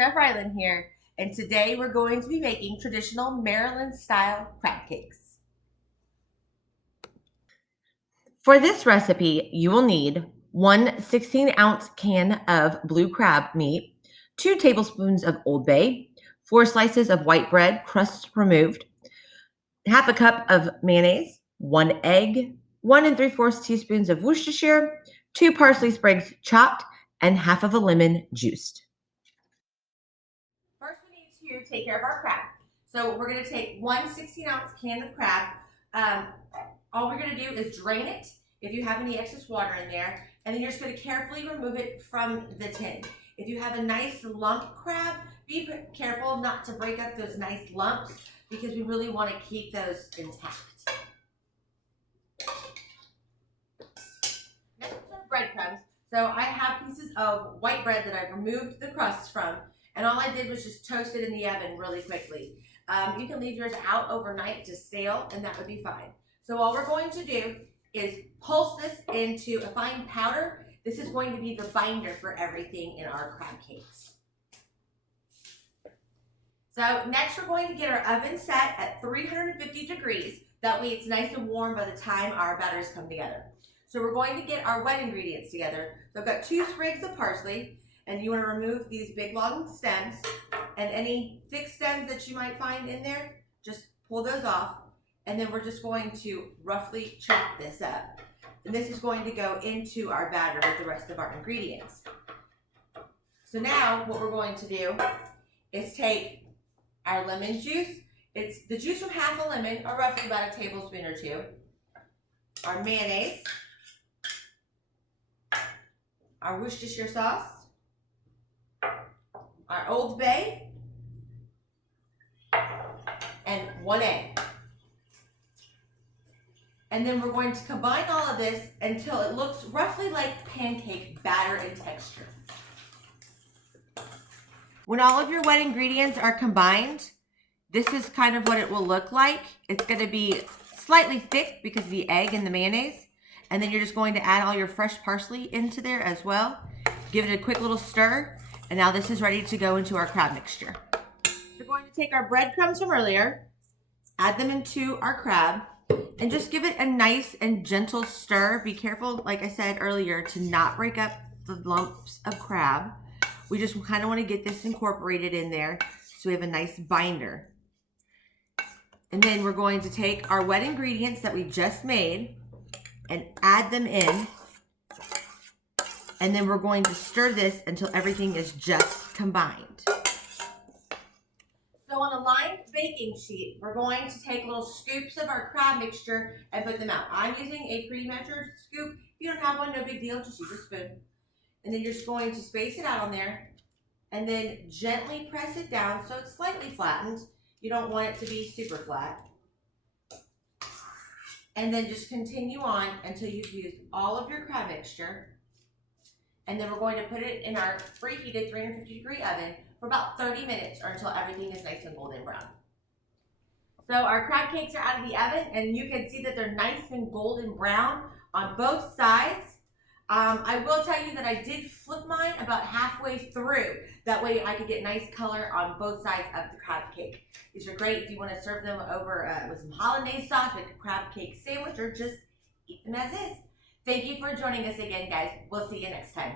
Chef Rylan here, and today we're going to be making traditional Maryland-style crab cakes. For this recipe, you will need one 16-ounce can of blue crab meat, 2 tablespoons of Old Bay, 4 slices of white bread, crusts removed, half a cup of mayonnaise, 1 egg, 1 3/4 teaspoons of Worcestershire, 2 parsley sprigs chopped, and half of a lemon juiced. First, we need to take care of our crab. So we're going to take one 16-ounce can of crab. All we're going to do is drain it if you have any excess water in there, and then you're just going to carefully remove it from the tin. If you have a nice lump crab, be careful not to break up those nice lumps because we really want to keep those intact. Next are breadcrumbs. So I have pieces of white bread that I've removed the crust from, and all I did was just toast it in the oven really quickly. You can leave yours out overnight to stale, and that would be fine. So all we're going to do is pulse this into a fine powder. This is going to be the binder for everything in our crab cakes. So next we're going to get our oven set at 350 degrees. That way it's nice and warm by the time our batters come together. So we're going to get our wet ingredients together. So I've got 2 sprigs of parsley, and you want to remove these big long stems, and any thick stems that you might find in there, just pull those off. And then we're just going to roughly chop this up. And this is going to go into our batter with the rest of our ingredients. So now what we're going to do is take our lemon juice. It's the juice from half a lemon, or roughly about a tablespoon or 2. Our mayonnaise, our Worcestershire sauce, our Old Bay, and 1 egg. And then we're going to combine all of this until it looks roughly like pancake batter in texture. When all of your wet ingredients are combined, this is kind of what it will look like. It's going to be slightly thick because of the egg and the mayonnaise. And then you're just going to add all your fresh parsley into there as well. Give it a quick little stir. And now this is ready to go into our crab mixture. We're going to take our breadcrumbs from earlier, add them into our crab, and just give it a nice and gentle stir. Be careful, like I said earlier, to not break up the lumps of crab. We just kind of want to get this incorporated in there so we have a nice binder. And then we're going to take our wet ingredients that we just made and add them in. And then we're going to stir this until everything is just combined. So on a lined baking sheet, we're going to take little scoops of our crab mixture and put them out. I'm using a pre-measured scoop. If you don't have one, no big deal, just use a spoon. And then you're just going to space it out on there and then gently press it down so it's slightly flattened. You don't want it to be super flat. And then just continue on until you've used all of your crab mixture. And then we're going to put it in our preheated 350-degree oven for about 30 minutes or until everything is nice and golden brown. So our crab cakes are out of the oven, and you can see that they're nice and golden brown on both sides. I will tell you that I did flip mine about halfway through. That way I could get nice color on both sides of the crab cake. These are great if you want to serve them over with some hollandaise sauce, like a crab cake sandwich, or just eat them as is. Thank you for joining us again, guys. We'll see you next time.